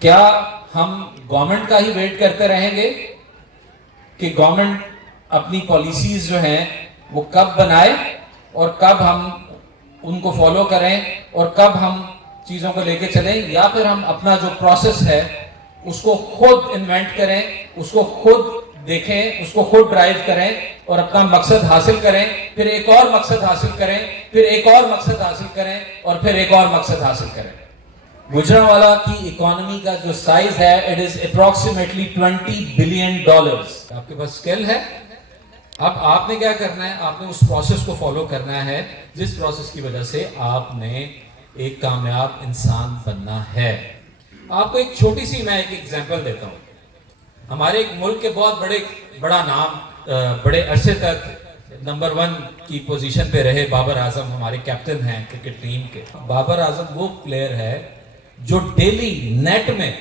क्या हम गवर्नमेंट का ही वेट करते रहेंगे कि गवर्नमेंट अपनी पॉलिसीज जो हैं वो कब बनाए और कब हम उनको फॉलो करें और कब हम चीज़ों को लेके चलें, या फिर हम अपना जो प्रोसेस है उसको खुद इन्वेंट करें, उसको खुद देखें, उसको खुद ड्राइव करें और अपना मकसद हासिल करें, फिर एक और मकसद हासिल करें, फिर एक और मकसद हासिल करें और फिर एक और मकसद हासिल करें। गुजरांवाला की इकोनॉमी का जो साइज है इट इज अप्रोक्सीमेटली $20 बिलियन। आपके पास स्किल है, अब आपने क्या करना है, आपने उस प्रोसेस को फॉलो करना है जिस प्रोसेस की वजह से आपने एक कामयाब इंसान बनना है। आपको एक छोटी सी मैं एक एग्जांपल देता हूँ। हमारे एक मुल्क के बहुत बड़ा नाम, बड़े अरसे तक नंबर 1 की पोजीशन पे रहे बाबर आजम हमारे कैप्टन हैं क्रिकेट टीम के। बाबर आजम वो प्लेयर है जो डेली नेट में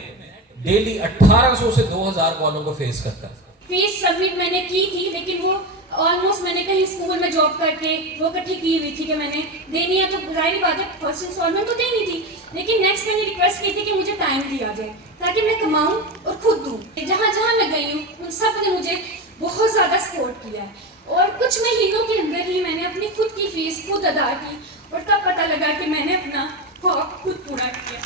डेली 1800 से 2000 बॉलों को फेस करता है। फीस सबमिट मैंने की थी, लेकिन वो ऑलमोस्ट मैंने कहीं स्कूल में जॉब करके वो इकट्ठी की हुई थी कि मैंने देनी है, तो जाहिर बात है फर्स्ट इंस्टॉलमेंट तो देनी थी, लेकिन नेक्स्ट मैंने रिक्वेस्ट की थी कि मुझे टाइम दिया जाए ताकि मैं कमाऊं और खुद दूं। जहाँ जहाँ मैं गई हूँ उन सब ने मुझे बहुत ज़्यादा सपोर्ट किया है और कुछ महीनों के अंदर ही मैंने अपनी खुद की फीस खुद अदा की और तब पता लगा कि मैंने अपना ख्वाब खुद पूरा किया।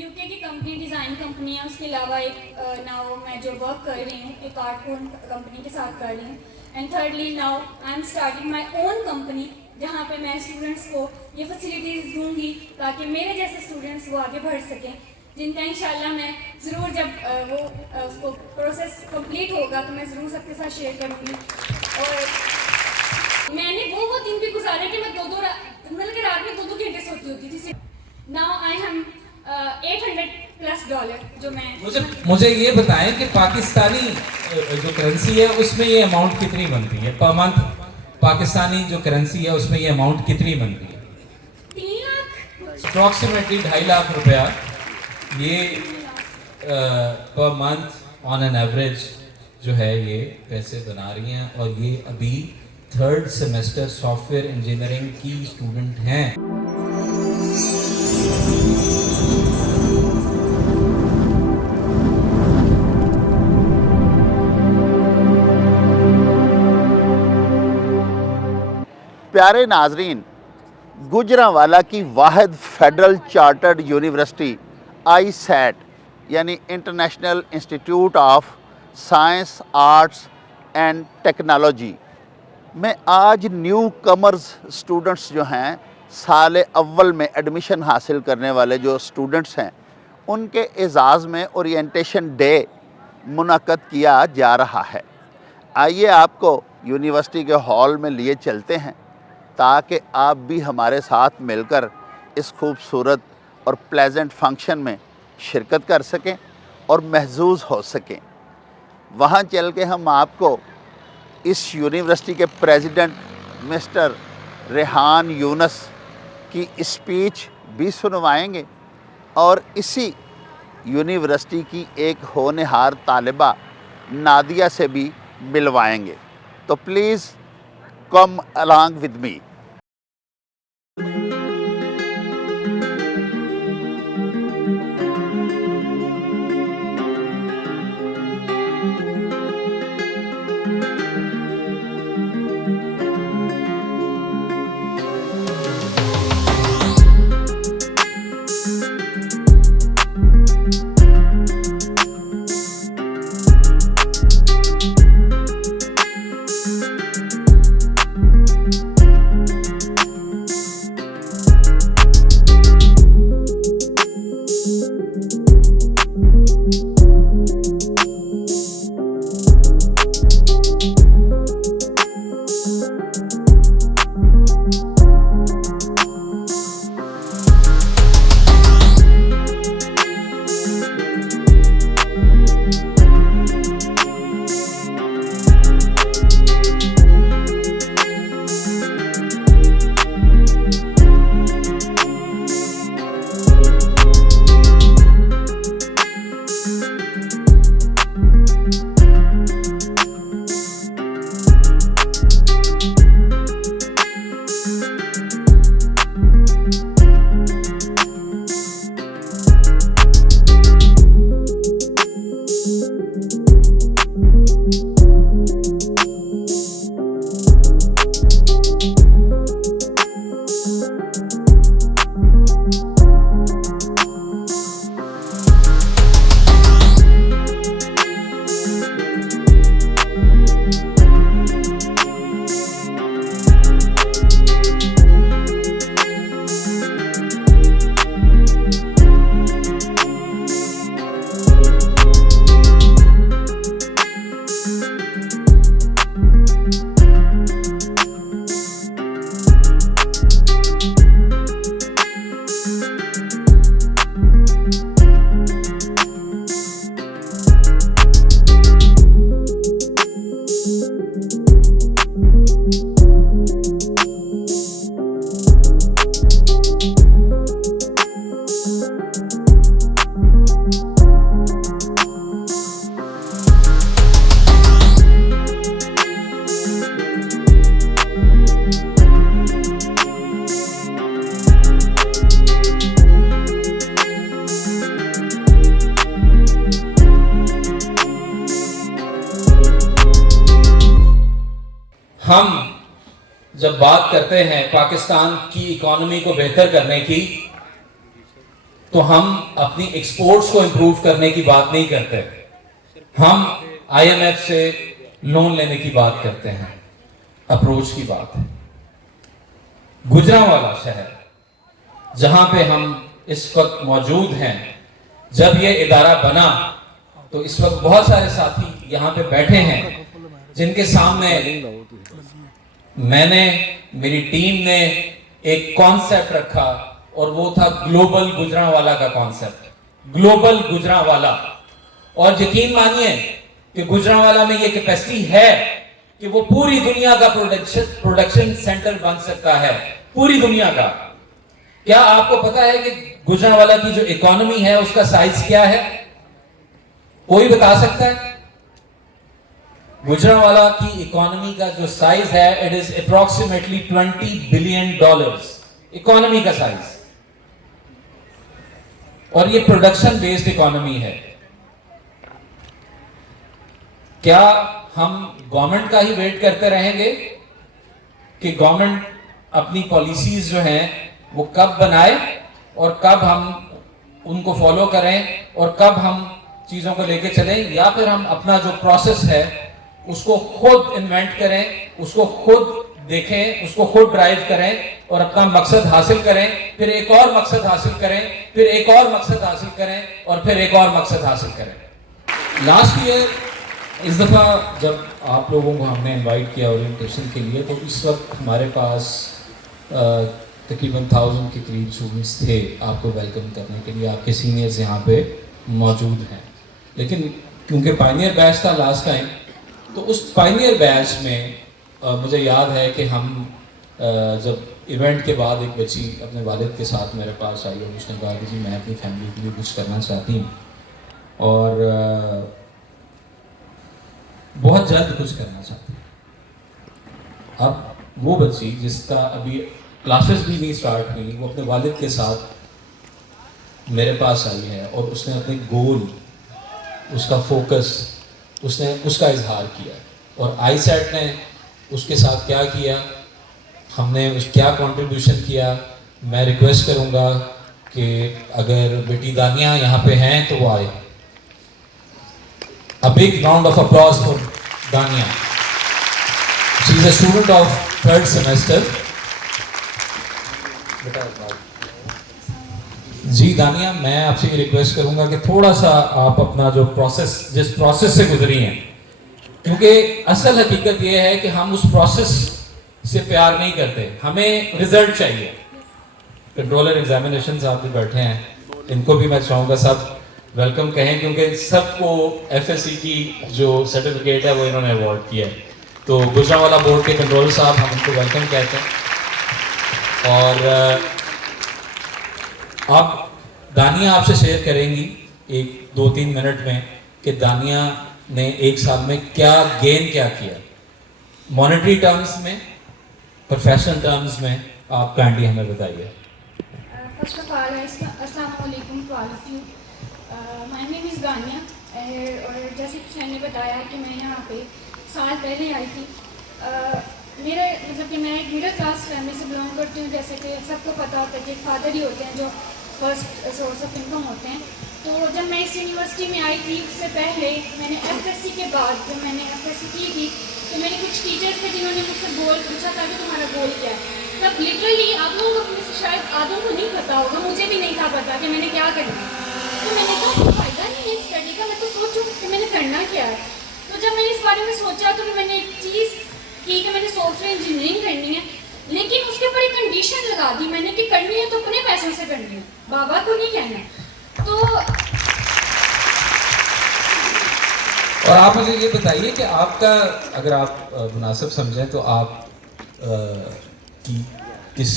यूके की कंपनी डिज़ाइन कंपनी है, उसके अलावा एक नाउ मैं जो वर्क कर रही हूँ एक आर्ट फोन कंपनी के साथ कर रही हूँ। And thirdly now I am starting my own company जहाँ पे मैं स्टूडेंट्स को ये फैसिलिटीज़ दूंगी ताकि मेरे जैसे स्टूडेंट्स वो आगे बढ़ सकें, जिनका इंशाल्लाह मैं ज़रूर जब उसको प्रोसेस कंप्लीट होगा तो मैं ज़रूर सबके साथ शेयर करूँगी। और मैंने वो दिन भी गुजारे कि मैं मतलब कि रात में 2-2 घंटे सोती होती थी। नाउ आई हैव $800+ जो मैं मुझे ये बताएं कि पाकिस्तानी जो करेंसी है उसमें ये अमाउंट कितनी बनती है पर मंथ? पाकिस्तानी जो करेंसी है उसमें ये अमाउंट कितनी बनती है? 3 लाख अप्रॉक्सीमेटली 2.5 लाख रुपया ये per month on an average जो है ये पैसे बना रही हैं। और ये अभी 3rd सेमेस्टर सॉफ्टवेयर इंजीनियरिंग की स्टूडेंट हैं। प्यारे नाजरीन, गुजरांवाला की वाहिद फेडरल चार्टर्ड यूनिवर्सिटी ISAT यानी international institute of science arts and technology में आज न्यू कमर्स स्टूडेंट्स जो हैं, साल अव्वल में एडमिशन हासिल करने वाले जो स्टूडेंट्स हैं, उनके एजाज़ में ओरिएंटेशन डे मुनक़द किया जा रहा है। आइए आपको यूनिवर्सिटी के हॉल में लिए चलते हैं ताकि आप भी हमारे साथ मिलकर इस खूबसूरत और प्लेजेंट फंक्शन में शिरकत कर सकें और महजूज़ हो सकें। वहाँ चल के हम आपको इस यूनिवर्सिटी के प्रेसिडेंट मिस्टर रेहान यूनस की स्पीच भी सुनवाएंगे और इसी यूनिवर्सिटी की एक होनहार तालिबा नादिया से भी मिलवाएंगे। तो please come along with me. हम जब बात करते हैं पाकिस्तान की इकोनॉमी को बेहतर करने की, तो हम अपनी एक्सपोर्ट्स को इंप्रूव करने की बात नहीं करते, हम IMF से लोन लेने की बात करते हैं। अप्रोच की बात है। गुजरांवाला शहर जहां पे हम इस वक्त मौजूद हैं, जब ये इदारा बना तो इस वक्त बहुत सारे साथी यहां पे बैठे हैं जिनके सामने मैंने, मेरी टीम ने एक कॉन्सेप्ट रखा और वो था ग्लोबल गुजरांवाला का कॉन्सेप्ट, ग्लोबल गुजरांवाला। और यकीन मानिए कि गुजरांवाला में ये कैपेसिटी है कि वो पूरी दुनिया का प्रोडक्शन सेंटर बन सकता है, पूरी दुनिया का। क्या आपको पता है कि गुजरांवाला की जो इकोनॉमी है उसका साइज क्या है? कोई बता सकता है? गुजरांवाला की इकोनॉमी का जो साइज है, it is approximately $20 billion economy का साइज, और ये प्रोडक्शन बेस्ड इकोनॉमी है। क्या हम गवर्नमेंट का ही वेट करते रहेंगे कि गवर्नमेंट अपनी पॉलिसीज जो हैं वो कब बनाए और कब हम उनको फॉलो करें और कब हम चीजों को लेके चलें, या फिर हम अपना जो प्रोसेस है उसको खुद इन्वेंट करें, उसको खुद देखें, उसको खुद ड्राइव करें और अपना मकसद हासिल करें, फिर एक और मकसद हासिल करें, फिर एक और मकसद हासिल करें और फिर एक और मकसद हासिल करें। लास्ट ईयर इस दफ़ा जब आप लोगों को हमने इनवाइट किया ओरिएंटेशन के लिए, तो इस वक्त हमारे पास तकरीबन 1000 के करीब स्टूडेंट्स थे आपको वेलकम करने के लिए। आपके सीनियर्स यहाँ पे मौजूद हैं, लेकिन क्योंकि पायनियर बैच था लास्ट टाइम, तो उस पायनियर बैच में मुझे याद है कि हम जब इवेंट के बाद एक बच्ची अपने वालिद के साथ मेरे पास आई और उसने कहा कि जी मैं अपनी फैमिली के लिए कुछ करना चाहती हूँ और बहुत जल्द कुछ करना चाहती हूँ। अब वो बच्ची जिसका अभी क्लासेस भी नहीं स्टार्ट हुई, वो अपने वालिद के साथ मेरे पास आई है और उसने अपने गोल, उसका फोकस, उसने उसका इजहार किया। और आईसेट ने उसके साथ क्या किया, हमने क्या कंट्रीब्यूशन किया। मैं रिक्वेस्ट करूंगा कि अगर बेटी दानिया यहाँ पे हैं तो वो आए। A big round of applause for Dania. She is a student of 3rd semester. जी दानिया, मैं आपसे ये रिक्वेस्ट करूंगा कि थोड़ा सा आप अपना जो प्रोसेस, जिस प्रोसेस से गुजरी हैं, क्योंकि असल हकीकत ये है कि हम उस प्रोसेस से प्यार नहीं करते, हमें रिजल्ट चाहिए। कंट्रोलर एग्जामिनेशन साहब भी बैठे हैं, इनको भी मैं चाहूँगा सब वेलकम कहें, क्योंकि सबको FSC की जो सर्टिफिकेट है वो इन्होंने अवार्ड किया है। तो गुजरांवाला बोर्ड के कंट्रोलर साहब, हम उनको वेलकम कहते हैं। और अब दानिया आपसे शेयर करेंगी 1-2-3 मिनट में कि दानिया ने एक साल में क्या किया, मॉनेटरी टर्म्स में, प्रोफेशनल टर्म्स में। आप काइंडली हमें बताइए। फर्स्ट ऑफ ऑल अस्सलाम वालेकुम to all of you. My name is Dania और जैसे कि मैंने बताया कि मैं यहाँ पे साल पहले आई थी। मेरा मतलब कि मैं एक मिडिल क्लास फैमिली से बिलोंग करती हूँ। जैसे कि सबको पता होता है कि फादर ही होते हैं जो फर्स्ट सोर्स ऑफ इनकम होते हैं। तो जब मैं इस यूनिवर्सिटी में आई थी, उससे पहले मैंने FSC के बाद जब मैंने FSC की थी, तो मेरे कुछ टीचर्स थे जिन्होंने मुझसे गोल पूछा था कि तुम्हारा गोल क्या है। तब लिटरली आप लोगों को शायद आधों को नहीं पता होगा, मुझे भी नहीं था पता कि मैंने क्या करना है। तो मैंने कहा फ़ायदा नहीं है स्टडी का, मैं तो सोचूँ कि मैंने करना क्या है। तो जब मैंने इस बारे में सोचा तो मैंने एक चीज़ की कि मैंने सॉफ्टवेयर इंजीनियरिंग करनी है, लेकिन उसके ऊपर एक कंडीशन लगा दी मैंने कि करनी है तो अपने पैसों से करनी है, बाबा को नहीं कहना। तो और आप मुझे ये बताइए कि आपका, अगर आप मुनासिब समझें तो आप की किस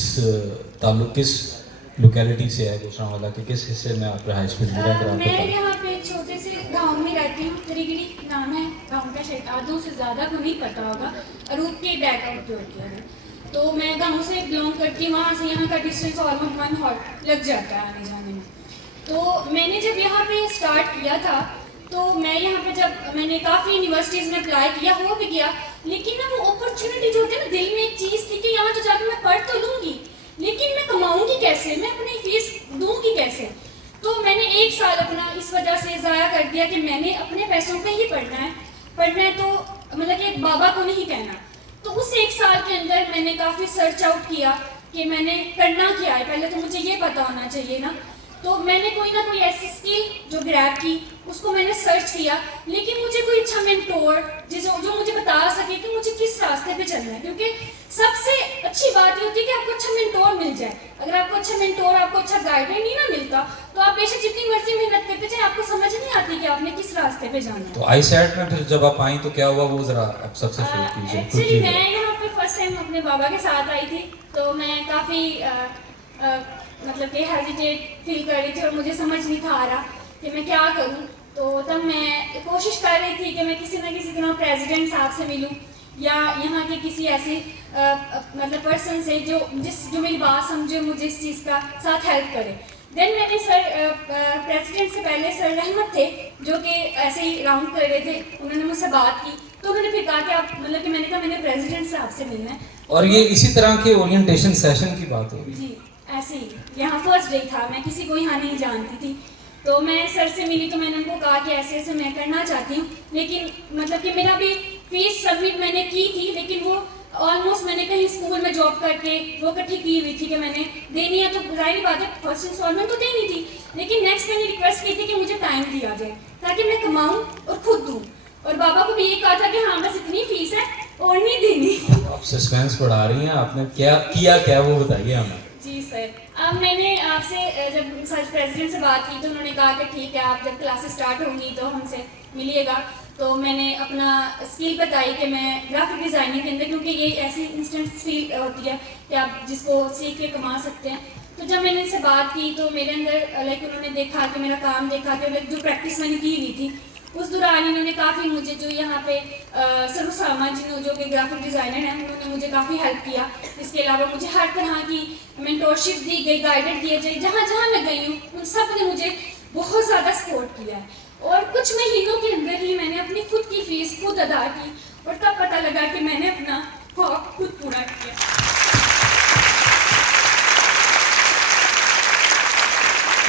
ताल्लुक, किस लोकेलिटी से है, गुजरांवाला के किस हिस्से में आप रहाइश पे मिला? मैं यहाँ पे एक छोटे से गांव में रहती हूँ, त्रिगिरी नाम है गांव का। शायद आधों से ज़्यादा को नहीं पता होगा, अरूप के बैकआउट पे होती है। तो मैं गांव से बिलोंग करती हूँ, वहाँ से यहाँ का डिस्टेंस ऑलमोस्ट 1 हॉर लग जाता है आने जाने में। तो मैंने जब यहाँ पे स्टार्ट किया था तो मैं यहाँ पे जब मैंने काफ़ी यूनिवर्सिटीज़ में अप्लाई किया, हो भी गया, लेकिन ना वो अपॉर्चुनिटी जो होती है ना, दिल में एक चीज़ थी कि यहाँ तो जाकर मैं पढ़ तो लूँगी, लेकिन मैं कमाऊँगी कैसे, मैं अपनी फीस दूँगी कैसे। तो मैंने 1 साल अपना इस वजह से ज़ाया कर दिया कि मैंने अपने पैसों पे ही पढ़ना है तो मतलब कि एक बाबा को नहीं कहना। तो उस 1 साल के अंदर मैंने काफ़ी सर्च आउट किया कि मैंने करना क्या है, पहले तो मुझे ये पता होना चाहिए ना। तो मैंने कोई ना कोई ऐसी स्किल जो ग्रैब की, उसको मैंने सर्च किया, लेकिन मुझे कोई अच्छा मेंटोर जो मुझे बता सके कि मुझे किस रास्ते पे चलना है, क्योंकि सबसे अच्छी बात ये होती है कि आपको अच्छा मेंटोर मिल जाए। अगर आपको अच्छा मेंटोर, आपको अच्छा गाइडेंस नहीं ना मिलता, तो आप बेशक जितनी मर्जी मेहनत करते जाए, आपको समझ नहीं आती कि आपने किस रास्ते पे जाना है। तो आईसेट में फिर जब आप आई तो क्या हुआ, वो जरा आप सबसे शेयर कीजिए। एक्चुअली मैं यहाँ पे फर्स्ट टाइम अपने बाबा के साथ आई थी, तो मैं काफ़ी मतलब कि हेजिटेट फील कर रही थी और मुझे समझ नहीं था आ रहा कि मैं क्या करूं। तो तब मैं कोशिश कर रही थी कि मैं किसी ना किसी तरह प्रेसिडेंट साहब से मिलूं या यहाँ के किसी ऐसे मतलब पर्सन से जो मेरी बात समझे, मुझे इस चीज़ का साथ हेल्प करे। देन मैंने प्रेसिडेंट से पहले सर रहमत थे जो कि ऐसे ही राउंड कर रहे थे, उन्होंने मुझसे बात की, तो उन्होंने फिर कहा कि आप मतलब कि मैंने कहा मैंने प्रेसिडेंट साहब से मिलना है। और ये इसी तरह के ओरिएंटेशन सेशन की बात होगी जी, ऐसे ही यहाँ फर्स्ट डे था, मैं किसी को यहाँ नहीं जानती थी, तो मैं सर से मिली तो मैंने उनको कहा कि ऐसे ऐसे मैं करना चाहती हूँ, लेकिन मतलब कि मेरा भी फीस सबमिट मैंने की थी, लेकिन वो ऑलमोस्ट मैंने कहीं स्कूल में जॉब करके वो इकट्ठी की हुई थी कि मैंने देनी है, तो जाहिर बात है फर्स्ट इंस्टॉलमेंट तो देनी थी, लेकिन नेक्स्ट मैंने रिक्वेस्ट की थी कि मुझे टाइम दिया जाए ताकि मैं कमाऊँ और खुद दूँ, और बाबा को भी ये कहा था कि हाँ बस इतनी फीस है और नहीं देनी। आप सस्पेंस बढ़ा रही हैं, आपने क्या किया, क्या वो बताइए हमें। जी सर, अब मैंने आपसे जब सर प्रेसिडेंट से बात की तो उन्होंने कहा कि ठीक है, आप जब क्लासेस स्टार्ट होंगी तो हमसे मिलिएगा। तो मैंने अपना स्किल बताई कि मैं ग्राफिक डिज़ाइनिंग के अंदर, क्योंकि ये ऐसी इंस्टेंट फील्ड होती है कि आप जिसको सीख के कमा सकते हैं। तो जब मैंने इनसे बात की तो मेरे अंदर लाइक उन्होंने देखा कि मेरा काम देखा कि लाइक जो प्रैक्टिस मैंने की हुई थी उस दौरान इन्होंने काफ़ी मुझे जो यहाँ पे सरुसामा जो कि ग्राफिक डिज़ाइनर हैं, उन्होंने मुझे काफ़ी हेल्प किया। इसके अलावा मुझे हर तरह की मेंटोरशिप दी गई, गाइडेड किए गए, जहाँ जहाँ मैं गई हूँ उन सब ने मुझे बहुत ज़्यादा सपोर्ट किया है। और कुछ महीनों के अंदर ही मैंने अपनी खुद की फीस खुद अदा की और तब पता लगा कि मैंने अपना ख्वाब खुद पूरा किया।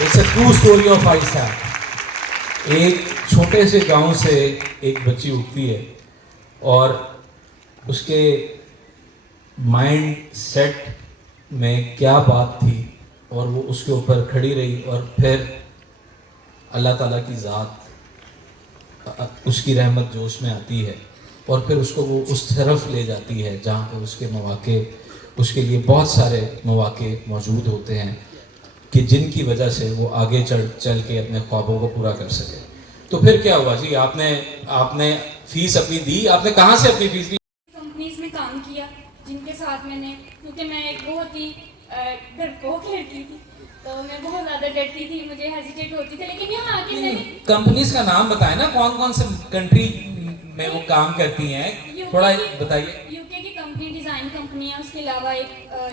It's a true story of आईसेट। एक छोटे से गांव से एक बच्ची उठती है और उसके माइंड सेट में क्या बात थी और वो उसके ऊपर खड़ी रही, और फिर अल्लाह ताला की ज़ात उसकी रहमत जोश में आती है और फिर उसको वो उस तरफ ले जाती है जहाँ पे उसके मौके, उसके लिए बहुत सारे मौके मौजूद होते हैं कि जिनकी वजह से वो आगे चल के अपने ख्वाबों को पूरा कर सके। तो फिर क्या हुआ जी, आपने फीस अपनी दी, आपने कहाँ से अपनी फीस दी? कंपनीज में काम किया जिनके साथ मैंने, क्योंकि मैं एक बहुत ही डरपोक लड़की थी, तो मैं बहुत ज़्यादा डरती थी, मुझे हेजिटेट होती थी, लेकिन यहाँ आके मैंने कंपनीज का नाम बताएं ना, कौन कौन से कंट्री में वो काम करती हैं, थोड़ा बताइए। यूके की कंपनी डिज़ाइन कंपनी है, उसके अलावा एक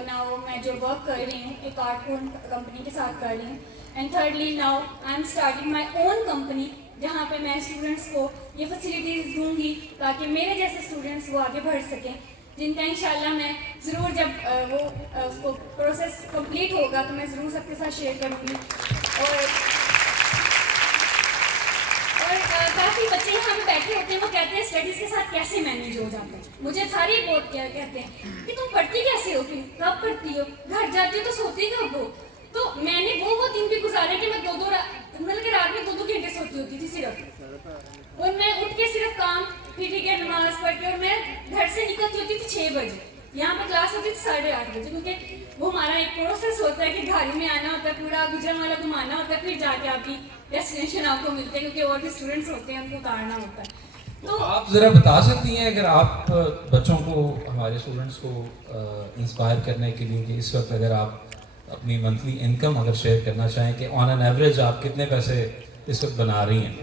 नाउ मैं जो वर्क कर रही हूँ एक आर्टफोन कंपनी के साथ कर रही हूँ, and thirdly now I am starting my own company जहाँ पे मैं स्टूडेंट्स को ये फैसिलिटीज़ दूंगी ताकि मेरे जैसे स्टूडेंट्स वो आगे बढ़ सकें, जिनका इंशाल्लाह मैं ज़रूर जब वो उसको प्रोसेस कंप्लीट होगा तो मैं ज़रूर सबके साथ शेयर करूँगी। और काफ़ी बच्चे यहाँ पे बैठे होते हैं, वो कहते हैं स्टडीज़ के साथ कैसे मैनेज हो जाते हैं। मुझे सारे बहुत कहते हैं कि तुम पढ़ती कैसे हो, कब पढ़ती हो, घर जाती हो तो सोती कब हो। तो मैंने वो दिन भी गुजारे कि मैं मतलब कि रात में 2-2 घंटे सोती होती थी सिर्फ, और मैं उठ के सिर्फ काम फिर ठीक है नमाज पढ़ के, और मैं घर से निकलती होती थी 6 बजे, यहाँ पे क्लास होती थी 8:30 बजे, क्योंकि वो हमारा एक प्रोसेस होता है कि गाड़ी में आना होता है, पूरा गुजरांवाला घुमाना होता है, फिर जाके आपकी डेस्टिनेशन आपको मिलते हैं, क्योंकि और भी स्टूडेंट्स होते हैं उनको उतारना होता है। तो आप ज़रा बता सकती हैं अगर आप बच्चों को, हमारे स्टूडेंट्स को इंस्पायर करने के लिए कि इस वक्त अगर आप अपनी मंथली इनकम अगर शेयर करना चाहें कि ऑन एन एवरेज आप कितने पैसे इस वक्त बना रही हैं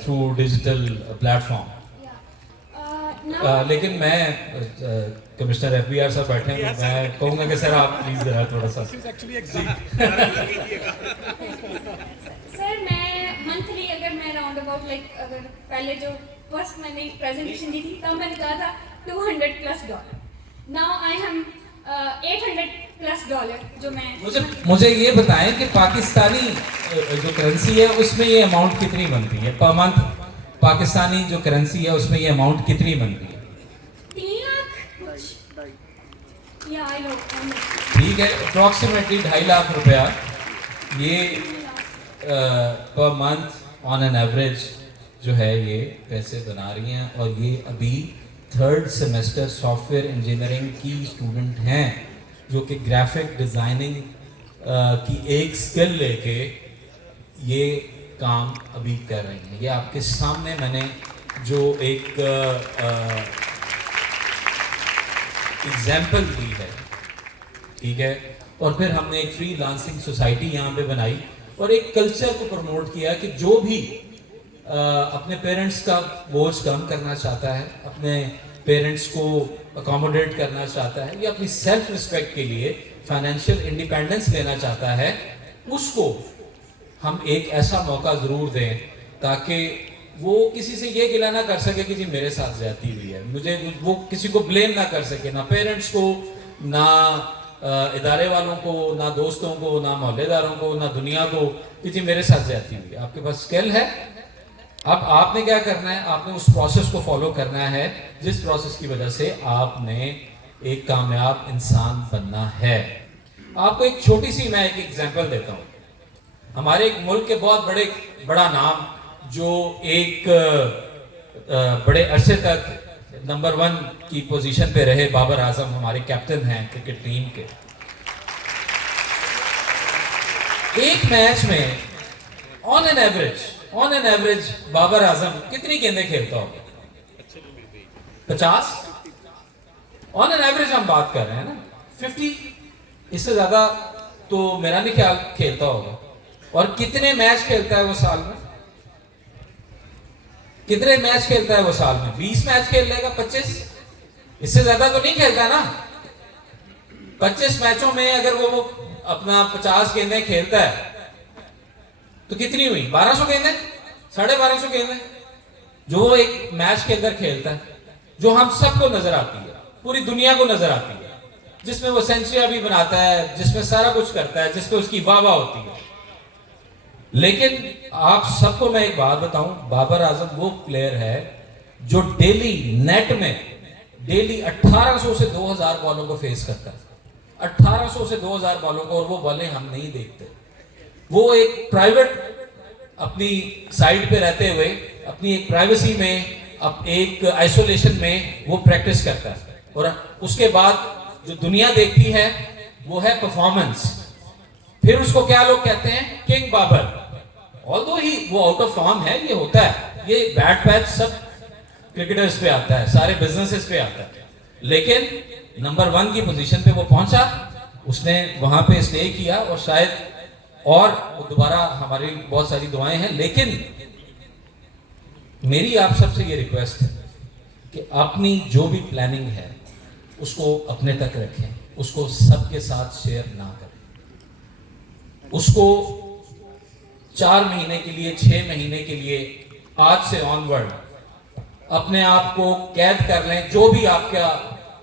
थ्रू डिजिटल प्लेटफॉर्म। लेकिन मैं कमिश्नर FBI साहब बैठे हैं, तो मैं कहूँगा कि सर आप प्लीज़ ज़रा थोड़ा सा सर मैं मंथली अगर मैं राउंड अबाउट अबाउट लाइक अगर पहले जो फर्स्ट मैंने प्रेजेंटेशन दी थी तब मैंने कहा था $200+. Now I am $800+. जो मैं मुझे ये बताएं कि पाकिस्तानी जो करेंसी है उसमें ये अमाउंट कितनी बनती है पर मंथ? पाकिस्तानी जो करेंसी है उसमें ये अमाउंट कितनी बनती है? 3 लाख कुछ या आई नो ठीक है, अप्रॉक्सीमेटली 2.5 लाख रुपया ये per month on an average जो है ये पैसे बना रही हैं। और ये अभी 3rd सेमेस्टर सॉफ्टवेयर इंजीनियरिंग की स्टूडेंट हैं जो कि ग्राफिक डिज़ाइनिंग की एक स्किल लेके ये काम अभी कर रही हैं। ये आपके सामने मैंने जो एक एग्जाम्पल दी है, ठीक है। और फिर हमने एक फ्रीलांसिंग सोसाइटी यहाँ पे बनाई और एक कल्चर को प्रमोट किया कि जो भी अपने पेरेंट्स का बोझ कम करना चाहता है, अपने पेरेंट्स को अकोमोडेट करना चाहता है या अपनी सेल्फ रिस्पेक्ट के लिए फाइनेंशियल इंडिपेंडेंस लेना चाहता है, उसको हम एक ऐसा मौका ज़रूर दें ताकि वो किसी से ये गिला ना कर सके कि जी मेरे साथ ज्यादती हुई है, मुझे वो किसी को ब्लेम ना कर सके, ना पेरेंट्स को, ना इदारे वालों को, ना दोस्तों को, ना मोहल्लेदारों को, ना दुनिया को कि जी मेरे साथ ज्यादती हुई है। आपके पास स्किल है, अब आपने क्या करना है, आपने उस प्रोसेस को फॉलो करना है जिस प्रोसेस की वजह से आपने एक कामयाब इंसान बनना है। आपको एक छोटी सी मैं एक एग्जांपल देता हूँ। हमारे एक मुल्क के बहुत बड़ा नाम जो एक बड़े अरसे तक नंबर 1 की पोजीशन पे रहे, बाबर आजम हमारे कैप्टन हैं क्रिकेट टीम के। एक मैच में on an average Babar Azam कितनी गेंदें खेलता होगा? 50? ऑन एन एवरेज हम बात कर रहे हैं ना, 50, इससे ज्यादा तो मेरा नहीं ख्याल खेलता होगा। और कितने मैच खेलता है वो साल में? कितने मैच खेलता है वो साल में? 20 मैच खेल लेगा, 25, इससे ज्यादा तो नहीं खेलता ना। 25 मैचों में अगर वो अपना 50 गेंदें खेलता है तो कितनी हुई? 1200 गेंदें, 1250 गेंदें जो वो एक मैच के अंदर खेलता है, जो हम सबको नजर आती है, पूरी दुनिया को नजर आती है, जिसमें वो सेंचुरियां भी बनाता है, जिसमें सारा कुछ करता है, जिसमें उसकी वाह वाह होती है। लेकिन आप सबको मैं एक बात बताऊं, बाबर आजम वो प्लेयर है जो डेली नेट में डेली 1800 से 2000 बॉलों को फेस करता है, 1800 से 2000 बॉलों को, और वो बॉलें हम नहीं देखते। वो एक प्राइवेट अपनी साइड पे रहते हुए, अपनी एक प्राइवेसी में, एक आइसोलेशन में वो प्रैक्टिस करता है, और उसके बाद जो दुनिया देखती है वो है परफॉर्मेंस। फिर उसको क्या लोग कहते हैं? किंग बाबर। ऑल्दो ही वो आउट ऑफ फॉर्म है, ये होता है, ये बैट पैच सब क्रिकेटर्स पे आता है, सारे बिजनेसेस पे आता है, लेकिन नंबर 1 की पोजीशन पे वो पहुंचा, उसने वहां पे स्टे किया, और शायद और दोबारा हमारी बहुत सारी दुआएं हैं। लेकिन मेरी आप सबसे ये रिक्वेस्ट है कि अपनी जो भी प्लानिंग है उसको अपने तक रखें, उसको सबके साथ शेयर ना करें, उसको 4 महीने के लिए, 6 महीने के लिए, आज से ऑनवर्ड अपने आप को कैद कर लें। जो भी आपका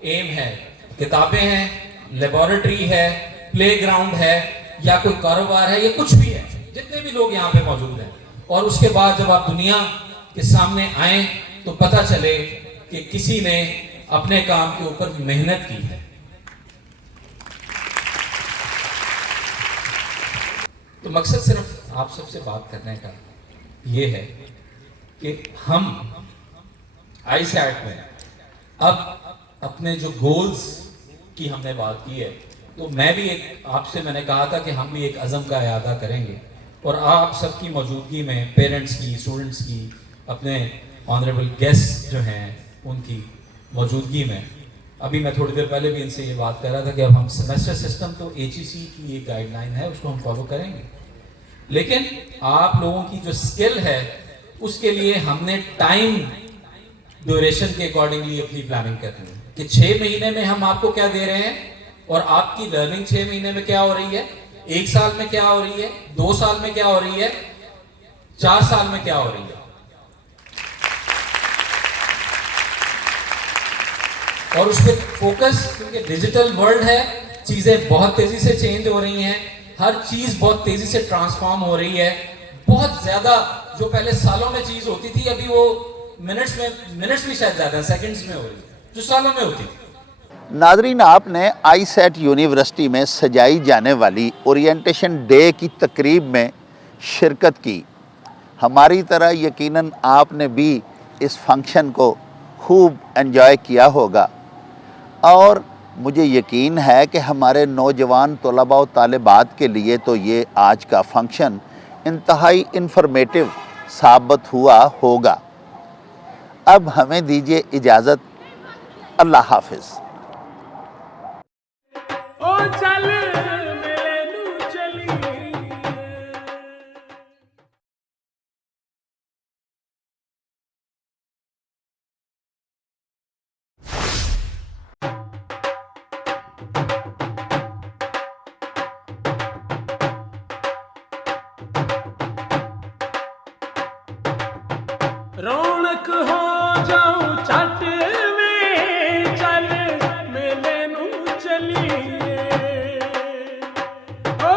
एम है, किताबें हैं, लेबोरेटरी है, प्लेग्राउंड है, या कोई कारोबार है, या कुछ भी है, जितने भी लोग यहाँ पे मौजूद हैं, और उसके बाद जब आप दुनिया के सामने आए तो पता चले कि किसी ने अपने काम के ऊपर मेहनत की है। तो मकसद सिर्फ आप सबसे बात करने का ये है कि हम आईसैट में अब अपने जो गोल्स की हमने बात की है, तो मैं भी आपसे मैंने कहा था कि हम भी एक अज़म का इरादा करेंगे, और आप सबकी मौजूदगी में, पेरेंट्स की, स्टूडेंट्स की, अपने ऑनरेबल गेस्ट जो हैं उनकी मौजूदगी में, अभी मैं थोड़ी देर पहले भी इनसे ये बात कर रहा था कि अब हम सेमेस्टर सिस्टम, तो HEC की एक गाइडलाइन है, उसको हम फॉलो करेंगे, लेकिन आप लोगों की जो स्किल है उसके लिए हमने टाइम ड्यूरेशन के अकॉर्डिंगली अपनी प्लानिंग करनी है कि 6 महीने में हम आपको क्या दे रहे हैं, और आपकी लर्निंग 6 महीने में क्या हो रही है, 1 साल में क्या हो रही है, 2 साल में क्या हो रही है, 4 साल में क्या हो रही है। और उस पर फोकस, क्योंकि डिजिटल वर्ल्ड है, चीज़ें बहुत तेज़ी से चेंज हो रही हैं, हर चीज़ बहुत तेज़ी से ट्रांसफॉर्म हो रही है। बहुत ज़्यादा जो पहले सालों में चीज़ होती थी, अभी वो मिनट्स भी शायद ज़्यादा, सेकंड्स में हो रही है, जो सालों में होती थी। नाजरीन, आपने आईसेट यूनिवर्सिटी में सजाई जाने वाली ओरिएंटेशन डे की तकरीब में शिरकत की। हमारी तरह यकीनन आपने भी इस फंक्शन को खूब एंजॉय किया होगा और मुझे यकीन है कि हमारे नौजवान तलबा और तालिबात के लिए तो ये आज का फंक्शन इंतहाई इन्फॉर्मेटिव साबित हुआ होगा। अब हमें दीजिए इजाज़त। अल्लाह हाफिज़। ओ चल मेले नू चली। रौनक हो जाऊं चट में, चल मेले नू चलिए। ओ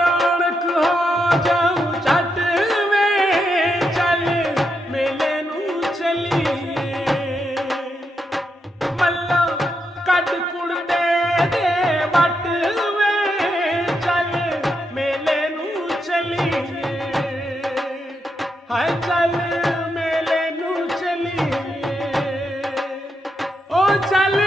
रौनक हो जाऊं चट में, चल मेले नू चलिए। मल्ला कट कुड़ दे वट में, चल मेले नू चलिए। हाय चल मेले नू चलिए। ओ चल